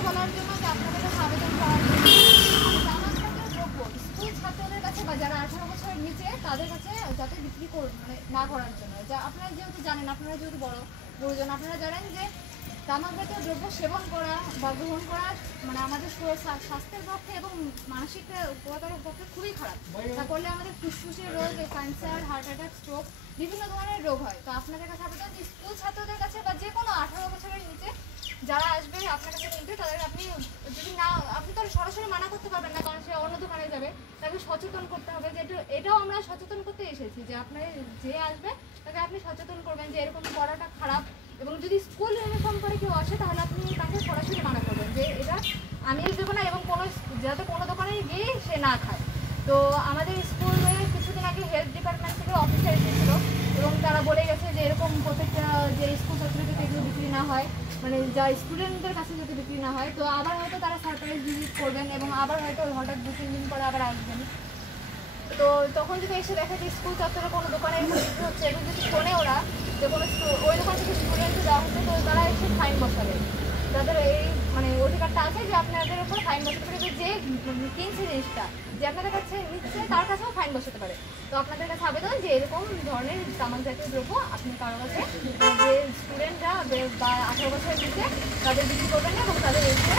এটাই বলার জন্য যে আপনাদের কাছে আবেদন করার জন্য তামাকজাতীয় দ্রব্য স্কুল ছাত্রদের কাছে বা যারা 18 বছরের নিচে তাদের কাছে যাতে বিক্রি মানে না করার জন্য। যা আপনারা যেহেতু জানেন, আপনারা যেহেতু বড় গুরুজন, আপনারা জানেন যে তামাকজাতীয় দ্রব্য সেবন করা বা গ্রহণ করা মানে আমাদের স্বাস্থ্যের পক্ষে এবং মানসিক উপকারের পক্ষে খুবই খারাপ। তা করলে আমাদের ফুসফুসের রোগ, ক্যান্সার, হার্ট অ্যাটাক, স্ট্রোক বিভিন্ন ধরনের রোগ হয়। তো আপনাদের কাছে আবেদন যে স্কুল ছাত্রদের কাছে বা যে কোনো 18 বছরের নিচে যারা আসবে আপনার কাছে কিনতে, তাদের আপনি যদি না, আপনি তো সরাসরি মানা করতে পারবেন না, কারণ সে অন্য দোকানে যাবে, তাকে সচেতন করতে হবে। যে এটাও আমরা সচেতন করতে এসেছি যে আপনার যে আসবে তাকে আপনি সচেতন করবেন যে এরকম করাটা খারাপ। এবং যদি স্কুল ইউনিফর্ম করে কেউ আসে তাহলে আপনি তাকে সরাসরি মানা করবেন যে এটা আমি দেবো না, এবং কোনো যাতে কোনো দোকানে গিয়ে সে না খায়। তো আমাদের স্কুলে কিছুদিন আগে হেলথ ডিপার্টমেন্ট থেকে অফিসার এসেছিলো এবং তারা বলে গেছে যে এরকম প্রত্যেকটা যে স্কুল ছাত্রীদের এগুলো বিক্রি না হয়, মানে যা স্টুডেন্টদের কাছে যদি বিক্রি না হয়, তো আবার হয়তো তারা সারপ্রাইজ ভিজিট করবেন এবং আবার হয়তো হঠাৎ 2-3 দিন পরে আবার আসবেন। তো তখন যদি এসে দেখে যে স্কুল ছাত্ররা কোনো দোকানে বিক্রি হচ্ছে এবং যদি শোনে ওরা যে কোনো ওই দোকান থেকে স্টুডেন্টকে দেওয়া হচ্ছে, তো তারা এসে ফাইন বসাবে। যাদের এই মানে অধিকারটা আছে যে আপনাদের উপর ফাইন বসাতে পারে, যে কিনছে জিনিসটা যে আপনাদের কাছে নিচ্ছে তার কাছেও ফাইন বসাতে পারে। তো আপনাদের কাছে আবেদন যে এরকম ধরনের তামাক জাতীয় দ্রব্য আপনি কারো কাছে যে স্টুডেন্টরা বা 18 বছরের নিচে তাদের বিক্রি করবেন না এবং তাদের এসে